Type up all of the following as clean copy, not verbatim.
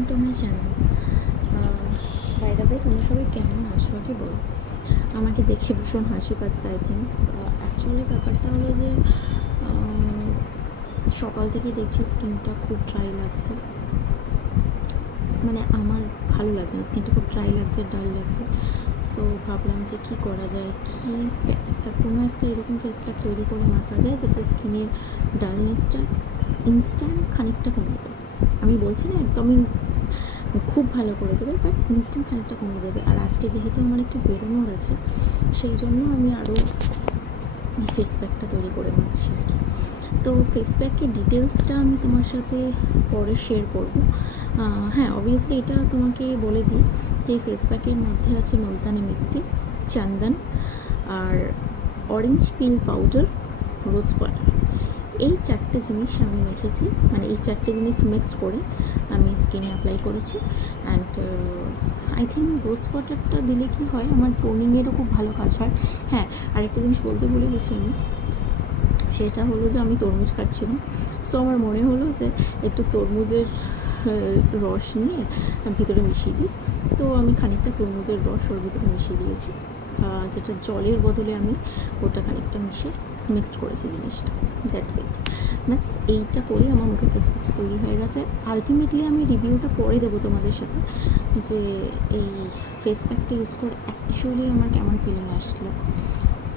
Welcome to my channel. By the way, তোমরা সবাই কেমন আছো কি বলো? আমাকে দেখে ভীষণ হাসি পাচ্ছে। আই থিঙ্ক অ্যাকচুয়ালি ব্যাপারটা হলো যে সকাল থেকে দেখছি স্কিনটা খুব ড্রাই লাগছে, মানে আমার ভালো লাগছে না, স্কিনটা খুব ড্রাই লাগছে, ডাল লাগছে। সো ভাবলাম যে কী করা যায়, কি কোনো একটা এরকম ফেস প্যাক তৈরি করে মাখা যায় যাতে স্কিনের ডালনেসটা ইনস্ট্যান্ট খানিকটা কমে দেবে। আমি বলছি না একদমই খুব ভালো করে দেবে, বাট ইনস্ট্যান্ট খানিকটা কমে দেবে। আর আজকে যেহেতু আমার একটু বেরোনোর আছে, সেই জন্য আমি আরও ফেস প্যাকটা তৈরি করে নিচ্ছি আর কি। তো ফেস প্যাকের ডিটেলসটা আমি তোমার সাথে পরে শেয়ার করব। হ্যাঁ, অবভিয়াসলি এটা তোমাকে বলে দিই যে ফেস প্যাকের মধ্যে আছে মুলতানি মিট্টি, চন্দন আর orange peel powder, rose water. এই চারটে জিনিস আমি মেখেছি, মানে এই চারটে জিনিস মিক্সড করে আমি স্কিনে অ্যাপ্লাই করেছি। অ্যান্ড আই থিঙ্ক রোজ ওয়াটারটা দিলে কি হয়, আমার টোনিংয়েরও খুব ভালো কাজ হয়। হ্যাঁ, আরেকটা জিনিস বলতে ভুলে গেছি আমি, সেটা হলো যে আমি তরমুজ খাচ্ছিলাম। সো আমার মনে হলো যে একটু তরমুজের রস নিয়ে ভিতরে মিশিয়ে দিই। তো আমি খানিকটা তরমুজের রস ওর ভিতরে মিশিয়ে দিয়েছি, যেটা জলের বদলে আমি ওটা খানিকটা মিশিয়ে মিক্সড করেছি জিনিসটা। That's it. ব্যাস এইটা করে আমার মুখে ফেস প্যাকটা তৈরি হয়ে গেছে। আলটিমেটলি আমি রিভিউটা পরে দেবো তোমাদের সাথে, যে এই ফেস প্যাকটা ইউজ করে অ্যাকচুয়ালি আমার কেমন ফিলিং আসছিলো।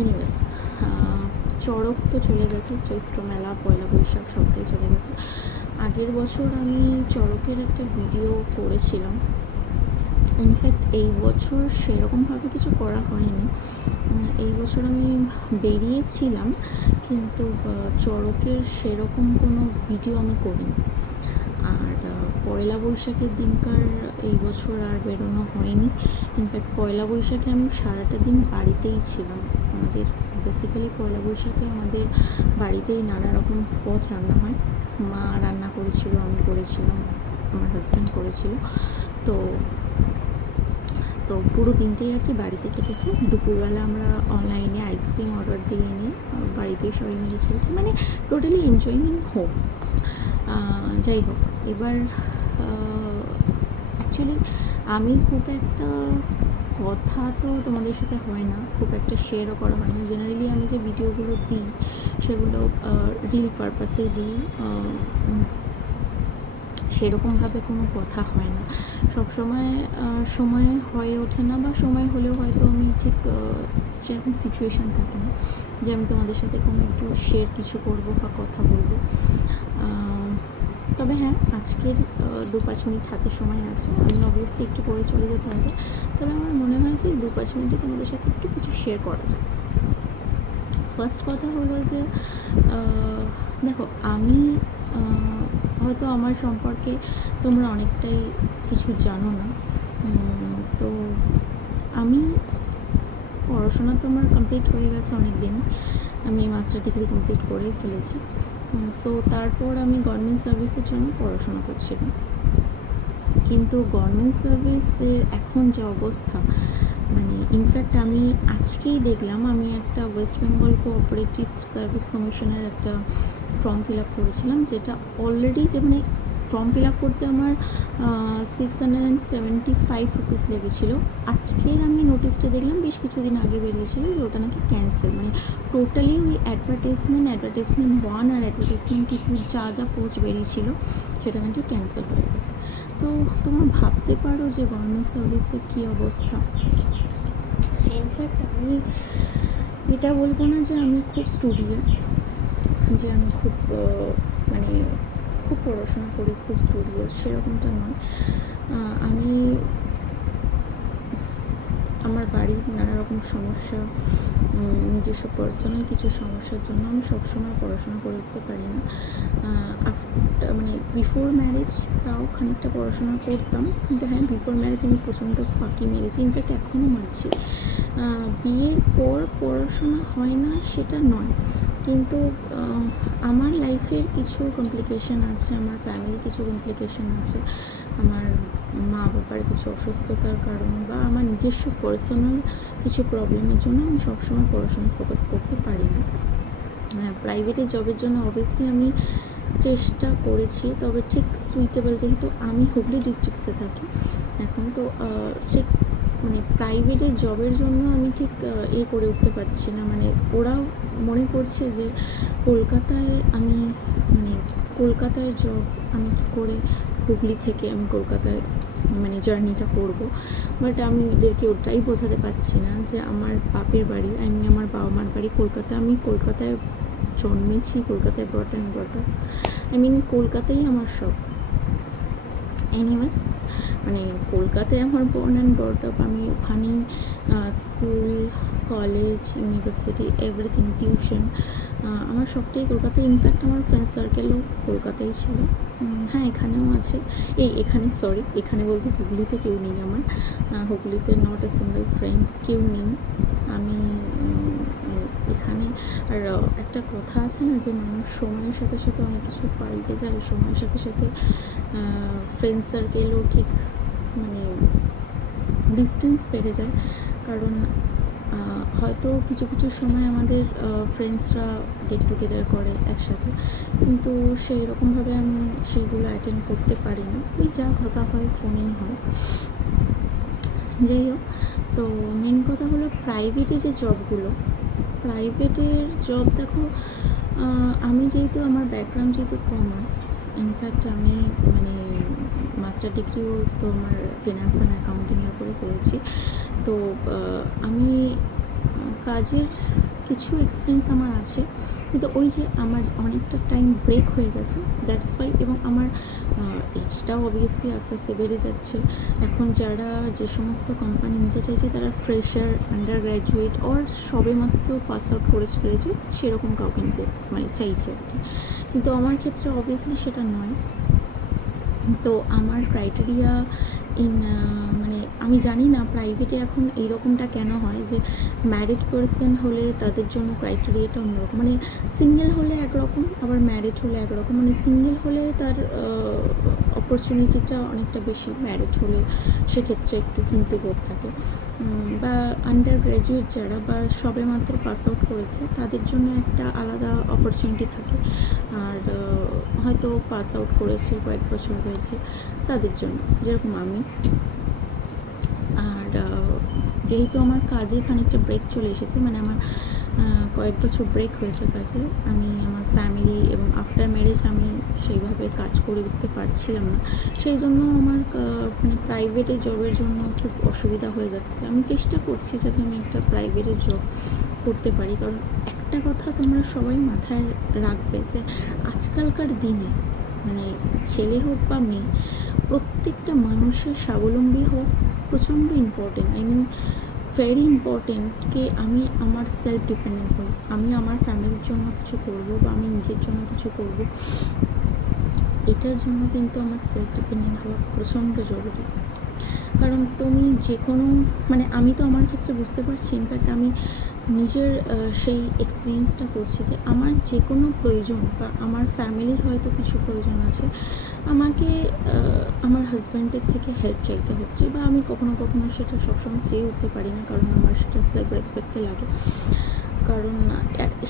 এনিওয়েজ, চড়ক তো চলে গেছে, চৈত্র মেলা, পয়লা বৈশাখ সবটাই চলে গেছে। আগের বছর আমি চড়কের একটা ভিডিও করেছিলাম। ইনফ্যাক্ট এই বছর সেরকমভাবে কিছু করা হয়নি। এই বছর আমি বেরিয়েছিলাম, কিন্তু চড়কের সেরকম কোনো ভিডিও আমি করিনি। আর পয়লা বৈশাখের দিনকার এই বছর আর বেরোনো হয়নি। ইনফ্যাক্ট পয়লা বৈশাখে আমি সারাটা দিন বাড়িতেই ছিলাম। আমাদের বেসিক্যালি পয়লা বৈশাখে আমাদের বাড়িতেই নানা রকম পদ রান্না হয়। মা রান্না করেছিল, আমি করেছিলাম, আমার হাজব্যান্ড করেছিল। তো পুরো দিনটাই আর কি বাড়িতে কেটেছে। দুপুরবেলা আমরা অনলাইনে আইসক্রিম অর্ডার দিয়ে নিয়ে বাড়িতেই সবাই মিলে খেয়েছি, মানে টোটালি এনজয়িং ইন হোম। যাই হোক, এবার অ্যাকচুয়ালি আমি খুব একটা কথা তো তোমাদের সাথে হয় না, খুব একটা শেয়ারও করা হয় না। জেনারেলি আমি যে ভিডিওগুলো দিই সেগুলো রিল পারপাসেই দিই, সেরকমভাবে কোনো কথা হয় না। সবসময় সময় হয়ে ওঠে না, বা সময় হলেও হয়তো আমি ঠিক সেরকম সিচুয়েশান থাকে না যে আমি তোমাদের সাথে কোনো একটু শেয়ার কিছু করবো বা কথা বলবো। তবে হ্যাঁ, আজকের 2-5 মিনিট হাতে সময় আছে, আমি অবভিয়াসলি একটু পরে চলে যেতে হবে। তবে আমার মনে হয় যে 2-5 মিনিটে তোমাদের সাথে একটু কিছু শেয়ার করা যায়। ফার্স্ট কথা হলো যে দেখো, আমি হয়তো আমার সম্পর্কে তোমরা অনেকটাই কিছু জানো না। তো আমি পড়াশোনা তো আমার কমপ্লিট হয়ে গেছে অনেক দিন, আমি মাস্টার ডিগ্রি কমপ্লিট করেই ফেলেছি। সো তারপর আমি গভর্নমেন্ট সার্ভিসের জন্য পড়াশোনা করছিলাম। কিন্তু গভর্নমেন্ট সার্ভিসের এখন যে অবস্থা, মানে ইনফ্যাক্ট আমি আজকেই দেখলাম, আমি একটা ওয়েস্ট বেঙ্গল কোঅপারেটিভ সার্ভিস কমিশনের একটা ফর্ম ফিল আপ করেছিলাম, যেটা অলরেডি যে মানে ফর্ম ফিল আপ করতে আমার 675 রুপিস লেগেছিলো। আজকের আমি নোটিশটা দেখলাম, বেশ কিছুদিন আগে বেরিয়েছিল যে ওটা নাকি ক্যান্সেল, মানে টোটালি ওই অ্যাডভার্টাইজমেন্ট 1 আর অ্যাডভার্টাইজমেন্ট 2 যা পোস্ট বেরিয়েছিল সেটা নাকি ক্যান্সেল হয়ে গেছে। তো তোমরা ভাবতে পারো যে গভর্নমেন্ট সার্ভিসের কী অবস্থা। ইনফ্যাক্ট আমি এটা বলবো না যে আমি খুব স্টুডিয়াস, যে আমি খুব মানে খুব পড়াশোনা করি, খুব স্টুডিয়াস, সেরকমটা নয়। আমি আমার বাড়ির নানা রকম সমস্যা, নিজস্ব পার্সোনাল কিছু সমস্যার জন্য আমি সবসময় পড়াশোনা করে উঠতে পারি না। মানে বিফোর ম্যারেজ তাও খানিকটা পড়াশোনা করতাম, কিন্তু হ্যাঁ, বিফোর ম্যারেজ আমি প্রচণ্ড ফাঁকি মেরেছি, ইনফ্যাক্ট এখনও মারছি। বিয়ের পর পড়াশোনা হয় না সেটা নয়, কিন্তু আমার লাইফের কিছু কমপ্লিকেশান আছে, আমার ফ্যামিলির কিছু কমপ্লিকেশান আছে, আমার মা বাবার কিছু অসুস্থতার কারণ, বা আমার নিজস্ব পার্সোনাল কিছু প্রবলেমের জন্য আমি সবসময় পড়াশোনা ফোকাস করতে পারি না। প্রাইভেটে জবের জন্য অবভিয়াসলি আমি চেষ্টা করেছি, তবে ঠিক সুইটেবল, যেহেতু আমি হুগলি ডিস্ট্রিক্টসে থাকি এখন, তো ঠিক মানে প্রাইভেটের জবের জন্য আমি ঠিক করে উঠতে পারছি না। মানে ওরা মনে করছে যে কলকাতায় আমি মানে কলকাতায় জব আমি কী করে হুগলি থেকে আমি কলকাতায় মানে জার্নিটা করব। বাট আমি ওদেরকে ওটাই বোঝাতে পারছি না যে আমার বাপের বাড়ি, আমার বাবা মার বাড়ি কলকাতা, আমি কলকাতায় জন্মেছি, কলকাতায় ব্রট অ্যান্ড ব্রট আপ, কলকাতাই আমার সব। এনিওয়েজ, মানে কলকাতায় আমার বর্ন অ্যান্ড ব্রট আপ, আমি ওখানেই school, college, university, everything, tuition, আমার সবটাই কলকাতায়। ইনফ্যাক্ট আমার ফ্রেন্ড সার্কেলও কলকাতায় ছিল। হ্যাঁ, এখানেও আছে। এখানে বলতে হুগলিতে কেউ নেই আমার, হুগলিতে নট এ সিঙ্গেল ফ্রেন্ড, কেউ নেই। আমি এখানে, আর একটা কথা আছে না যে মানুষ সময়ের সাথে সাথে অনেক কিছু পাল্টে যায়, সময়ের সাথে সাথে ফ্রেন্ড সার্কেলও ঠিক মানে ডিস্টেন্স বেড়ে যায়। কারণ হয়তো কিছু কিছু সময় আমাদের ফ্রেন্ডসরা গেট টুগেদার করে একসাথে, কিন্তু সেই রকমভাবে আমি সেইগুলো অ্যাটেন্ড করতে পারি না। এই যা কথা হয় ফোনেই হয়। যাই হোক, তো মেন কথা হলো প্রাইভেটে যে জবগুলো, প্রাইভেটের জব দেখো, আমি যেহেতু আমার ব্যাকগ্রাউন্ড যেহেতু কমার্স, ইনফ্যাক্ট আমি মানে মাস্টার ডিগ্রিও তো আমার ফিনান্স অ্যান্ড অ্যাকাউন্টিংয়ের উপরে করেছি। তো আমি কাজের কিছু এক্সপিরিয়েন্স আমার আছে, কিন্তু ওই যে আমার অনেকটা টাইম ব্রেক হয়ে গেছে, দ্যাটস ওয়াই। এবং আমার এজটাও অবভিয়াসলি আস্তে আস্তে বেড়ে যাচ্ছে। এখন যারা যে সমস্ত কোম্পানি নিতে চাইছে তারা ফ্রেশার, আন্ডার গ্র্যাজুয়েট অর সবে মাত্র পাস আউট করেছে গ্র্যাজুয়েট, সেরকম কাউকে নিতে মানে চাইছে আর কি। কিন্তু আমার ক্ষেত্রে অবভিয়াসলি সেটা নয়। তো আমার ক্রাইটেরিয়া মানে আমি জানি না প্রাইভেটে এখন এইরকমটা কেন হয় যে ম্যারিড পারসন হলে তাদের জন্য ক্রাইটেরিয়াটা অন্যরকম, মানে সিঙ্গেল হলে একরকম, আবার ম্যারিড হলে একরকম। মানে সিঙ্গেল হলে তার অপরচুনিটিটা অনেকটা বেশি, ম্যারিড হলে সেক্ষেত্রে একটু কিনতে বোধ থাকে। বা আন্ডার গ্র্যাজুয়েট যারা বা সবে মাত্র পাস আউট করেছে তাদের জন্য একটা আলাদা অপরচুনিটি থাকে, আর হয়তো পাস আউট করেছে কয়েক বছর হয়েছে তাদের জন্য, যেরকম আমি। আর যেহেতু আমার কাজে খানিকটা ব্রেক চলে এসেছে, মানে আমার কয়েক বছর ব্রেক হয়েছে কাজে, আমি আমার ফ্যামিলি এবং আফটার ম্যারেজ আমি সেইভাবে কাজ করে উঠতে পারছিলাম না, সেই জন্য আমার মানে প্রাইভেটে জবের জন্য খুব অসুবিধা হয়ে যাচ্ছে। আমি চেষ্টা করছি যাতে আমি একটা প্রাইভেটে জব করতে পারি, কারণ একটা কথা তোমরা সবাই মাথায় রাখবে যে আজকালকার দিনে মানে ছেলে হোক বা মেয়ে, প্রত্যেকটা মানুষের স্বাবলম্বী হওয়া প্রচণ্ড ইম্পর্টেন্ট। ভেরি ইম্পর্টেন্ট আমি আমার সেলফ ডিপেন্ডেন্ট হই, আমি আমার ফ্যামিলির জন্য কিছু করব বা আমি নিজের জন্য কিছু করব, এটার জন্য কিন্তু আমার সেলফ ডিপেন্ডেন্ট হওয়া প্রচণ্ড জরুরি। কারণ তুমি যে কোনো মানে আমি তো আমার ক্ষেত্রে বুঝতে পারছি, ইনফ্যাক্ট আমি নিজের সেই এক্সপিরিয়েন্সটা করছি যে আমার যে কোনো প্রয়োজন বা আমার ফ্যামিলির হয়তো কিছু প্রয়োজন আছে, আমাকে আমার হাজব্যান্ডের থেকে হেল্প চাইতে হচ্ছে, বা আমি কখনো কখনো সেটা সবসময় চেয়ে উঠতে পারি না, কারণ আমার সেটা সেলফ রেসপেক্টে লাগে। কারণ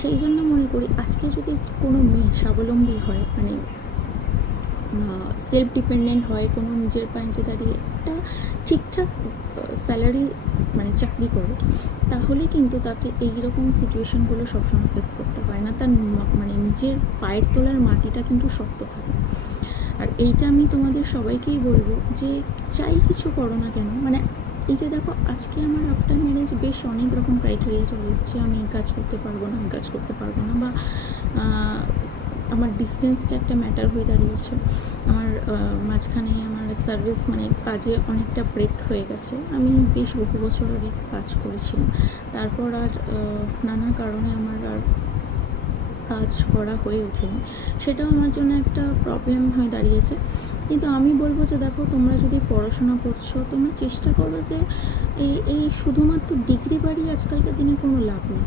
সেই জন্য মনে করি আজকে যদি কোনো মেয়ে স্বাবলম্বী হয়, মানে সেলফ ডিপেন্ডেন্ট হয়, কোনো নিজের পায়ে দাঁড়িয়ে একটা ঠিকঠাক স্যালারি মানে চাকরি করে, তাহলে কিন্তু তাকে এইরকম সিচুয়েশানগুলো সবসময় ফেস করতে হয় না, তার মানে নিজের পায়ের তোলার মাটিটা কিন্তু শক্ত থাকে। আর এইটা আমি তোমাদের সবাইকেই বলবো যে চাই কিছু করো না কেন, মানে এই যে দেখো আজকে আমার আফটার ম্যারেজ বেশ অনেক রকম ক্রাইটেরিয়া চলে এসছে, আমি এই কাজ করতে পারবো না, আমি কাজ করতে পারবো না, বা আমার ডিস্টেন্সটা একটা ম্যাটার হয়ে দাঁড়িয়েছে। আমার মাঝখানে আমার সার্ভিস মানে কাজে অনেকটা ব্রেক হয়ে গেছে, আমি বেশ বহু বছর আগে কাজ করেছিলাম, তারপর আর নানা কারণে আমার আর কাজ করা হয়ে ওঠেনি, সেটাও আমার জন্য একটা প্রবলেম হয়ে দাঁড়িয়েছে। কিন্তু আমি বলবো যে দেখো, তোমরা যদি পড়াশোনা করছো, তোমরা চেষ্টা করো যে এই শুধুমাত্র ডিগ্রি বাড়িয়ে আজকালকার দিনে কোনো লাভ নেই।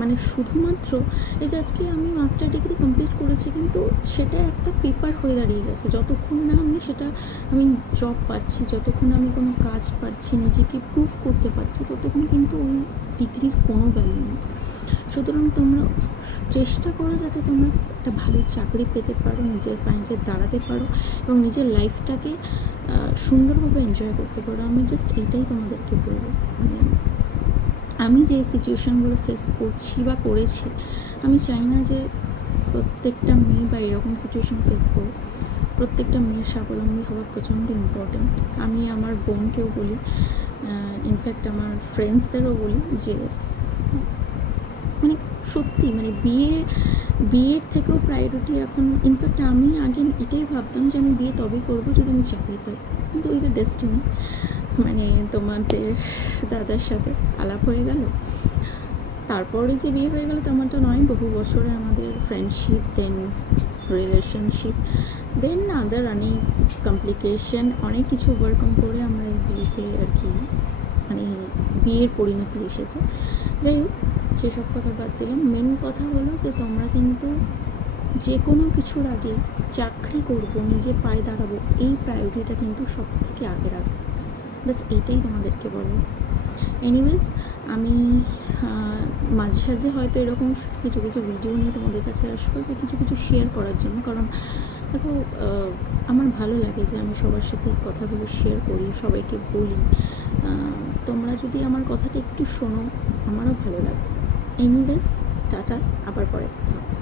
মানে শুধুমাত্র এই যে আজকে আমি মাস্টার ডিগ্রি কমপ্লিট করেছি, কিন্তু সেটা একটা পেপার হয়ে দাঁড়িয়ে গেছে। যতক্ষণ না আমি জব পাচ্ছি, যতক্ষণ আমি কোনো কাজ পাচ্ছি, নিজেকে প্রুভ করতে পারছি, ততক্ষণ কিন্তু ওই ডিগ্রির কোনো ভ্যালু নেই। সুতরাং তোমরা চেষ্টা করো যাতে তোমরা একটা ভালো চাকরি পেতে পারো, নিজের পায়ে নিজে দাঁড়াতে পারো এবং নিজের লাইফটাকে সুন্দরভাবে এনজয় করতে পারো। আমি জাস্ট এটাই তোমাদেরকে বলবো। মানে আমি যে সিচুয়েশানগুলো ফেস করছি বা করেছি, আমি চাই না যে প্রত্যেকটা মেয়ে বা এরকম সিচুয়েশান ফেস করুক। প্রত্যেকটা মেয়ের স্বাবলম্বী হওয়া প্রচণ্ড ইম্পর্ট্যান্ট। আমি আমার বোনকেও বলি, ইনফ্যাক্ট আমার ফ্রেন্ডসদেরও বলি যে মানে সত্যি মানে বিয়ের থেকেও প্রায়োরিটি এখন। ইনফ্যাক্ট আমি আগে এটাই ভাবতাম যে আমি বিয়ে তবেই করবো যদি আমি চাকরি পাই, কিন্তু ওই যে ডেস্টিনি, মানে তোমাদের দাদার সাথে আলাপ হয়ে গেল, তারপরে যে বিয়ে হয়ে গেল তেমনটা নয়। বহু বছরে আমাদের ফ্রেন্ডশিপ, দেন রিলেশনশিপ, দেন আদার অনেক কমপ্লিকেশন, অনেক কিছু ওভারকাম করে আমরা এই বিয়েতে আর কি মানে বিয়ের পরিণতি এসেছে। যাই হোক, সেসব কথা বাদ দিলাম। মেন কথা হলো যে তোমরা কিন্তু যে কোনো কিছুর আগে চাকরি করব, নিজে পায়ে দাঁড়াবো, এই প্রায়োরিটিটা কিন্তু সব থেকে আগে রাখবো। বাস এইটাই তোমাদেরকে বলবো। এনিওয়েজ, আমি মাঝে সাঝে হয়তো এরকম কিছু কিছু ভিডিও নিয়ে তোমাদের কাছে আসবো, যে কিছু কিছু শেয়ার করার জন্য। কারণ দেখো, আমার ভালো লাগে যে আমি সবার সাথে কথাগুলো শেয়ার করি, সবাইকে বলি। তোমরা যদি আমার কথাটা একটু শোনো, আমারও ভালো লাগে। এনিওয়েজ, টাটা, আবার পরে কথা হবে।